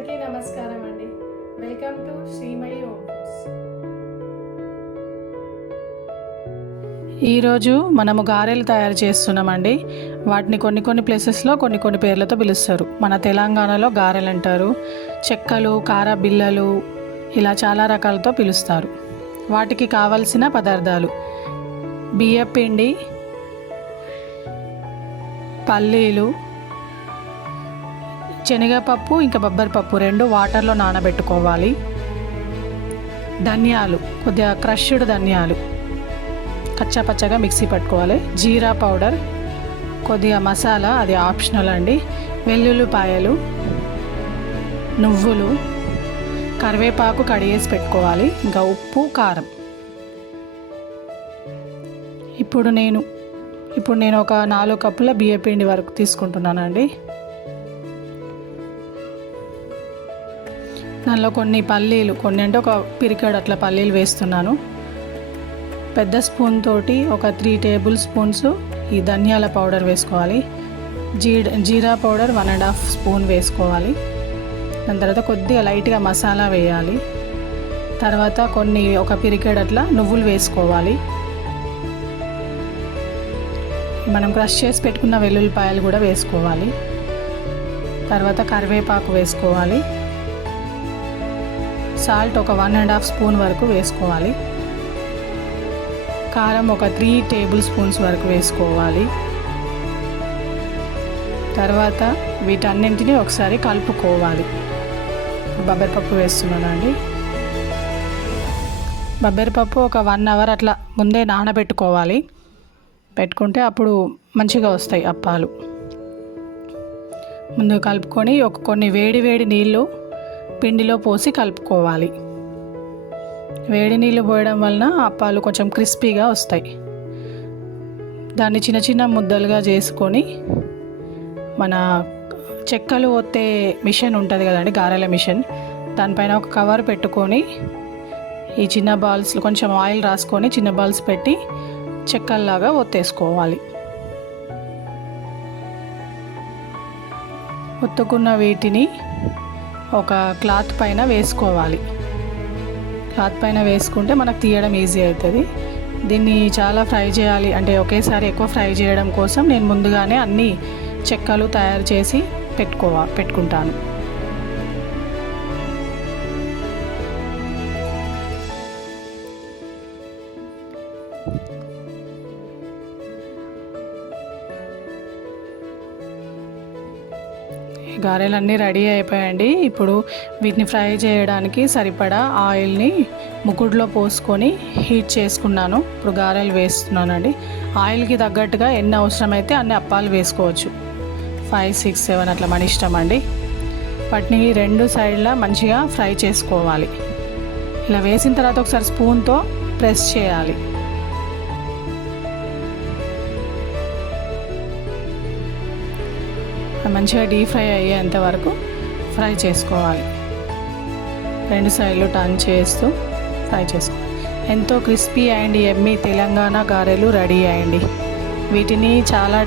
అందరికీ నమస్కారం అండి. Welcome to Srimayi home foods. ఈరోజు మనము గారెలు తయారు చేస్తున్నామండి. వాటిని కొన్ని ప్లేసెస్లో కొన్ని పేర్లతో పిలుస్తారు. మన తెలంగాణలో గారెలు అంటారు, చెక్కలు, కార బిల్లలు, ఇలా చాలా రకాలతో పిలుస్తారు. వాటికి కావలసిన పదార్థాలు: బియ్యపిండి, పల్లీలు, శనగపప్పు, ఇంకా బొబ్బరిపప్పు రెండు వాటర్లో నానబెట్టుకోవాలి. ధనియాలు, కొద్దిగా క్రష్డ్ ధనియాలు కచ్చాపచ్చగా మిక్సీ పట్టుకోవాలి. జీరా పౌడర్, కొద్దిగా మసాలా, అది ఆప్షనల్ అండి. వెల్లుల్లిపాయలు, నువ్వులు, కరివేపాకు కడిగేసి పెట్టుకోవాలి. ఇంకా ఉప్పు, కారం. ఇప్పుడు నేను ఒక 4 కప్పుల బియ్యపిండి వరకు తీసుకుంటున్నానండి. దానిలో కొన్ని పల్లీలు, కొన్ని అంటే ఒక పిరికెడు అట్లా పల్లీలు వేస్తున్నాను. పెద్ద స్పూన్ తోటి ఒక 3 టేబుల్ స్పూన్స్ ఈ ధనియాల పౌడర్ వేసుకోవాలి. జీరా పౌడర్ 1.5 స్పూన్ వేసుకోవాలి. దాని తర్వాత కొద్దిగా లైట్గా మసాలా వేయాలి. తర్వాత ఒక పిరికెడు అట్లా నువ్వులు వేసుకోవాలి. మనం క్రష్ చేసి పెట్టుకున్న వెల్లుల్లిపాయలు కూడా వేసుకోవాలి. తర్వాత కరివేపాకు వేసుకోవాలి. సాల్ట్ ఒక 1.5 స్పూన్ వరకు వేసుకోవాలి. కారం ఒక 3 టేబుల్ స్పూన్స్ వరకు వేసుకోవాలి. తర్వాత వీటన్నింటినీ ఒకసారి కలుపుకోవాలి. బొబ్బరిపప్పు వేస్తున్నానండి. బొబ్బరిపప్పు ఒక 1 అవర్ అట్లా ముందే నానబెట్టుకోవాలి. పెట్టుకుంటే అప్పుడు మంచిగా వస్తాయి అప్పాలు. ముందు కలుపుకొని కొన్ని వేడి నీళ్ళు పిండిలో పోసి కలుపుకోవాలి. వేడి నీళ్ళు పోయడం వలన అప్పాలు కొంచెం క్రిస్పీగా వస్తాయి. దాన్ని చిన్న ముద్దలుగా చేసుకొని మన చెక్కలు ఒత్తే మిషన్ ఉంటుంది కదండి, గారెల మిషన్, దానిపైన ఒక కవర్ పెట్టుకొని ఈ చిన్న బాల్స్ కొంచెం ఆయిల్ రాసుకొని చిన్న బాల్స్ పెట్టి చెక్కల్లాగా ఒత్తేసుకోవాలి. ఒత్తుకున్న వీటిని ఒక క్లాత్ పైన వేసుకోవాలి. క్లాత్ పైన వేసుకుంటే మనకు తీయడం ఈజీ అవుతుంది. దీన్ని చాలా ఫ్రై చేయాలి అంటే ఒకేసారి ఎక్కువ ఫ్రై చేయడం కోసం నేను ముందుగానే అన్ని చెక్కలు తయారు చేసి పెట్టుకుంటాను. గారెలన్నీ రెడీ అయిపోయాయండి. ఇప్పుడు వీటిని ఫ్రై చేయడానికి సరిపడా ఆయిల్ని ముకుడులో పోసుకొని హీట్ చేసుకున్నాను. ఇప్పుడు గారెలు వేస్తున్నానండి. ఆయిల్కి తగ్గట్టుగా ఎన్ని అవసరమైతే అన్ని అప్పాలు వేసుకోవచ్చు. 5, 6, 7 అట్లా మన ఇష్టం అండి. వాటిని 2 సైడ్లా మంచిగా ఫ్రై చేసుకోవాలి. ఇలా వేసిన తర్వాత ఒకసారి స్పూన్తో ప్రెస్ చేయాలి. మంచిగా డీప్ ఫ్రై అయ్యేంత వరకు ఫ్రై చేసుకోవాలి. 2 సైడ్లు టర్న్ చేస్తూ ఫ్రై చేసుకోవాలి. ఎంతో క్రిస్పీ అండ్ యమ్మీ తెలంగాణ గారెలు రెడీ అయ్యండి. వీటిని చాలా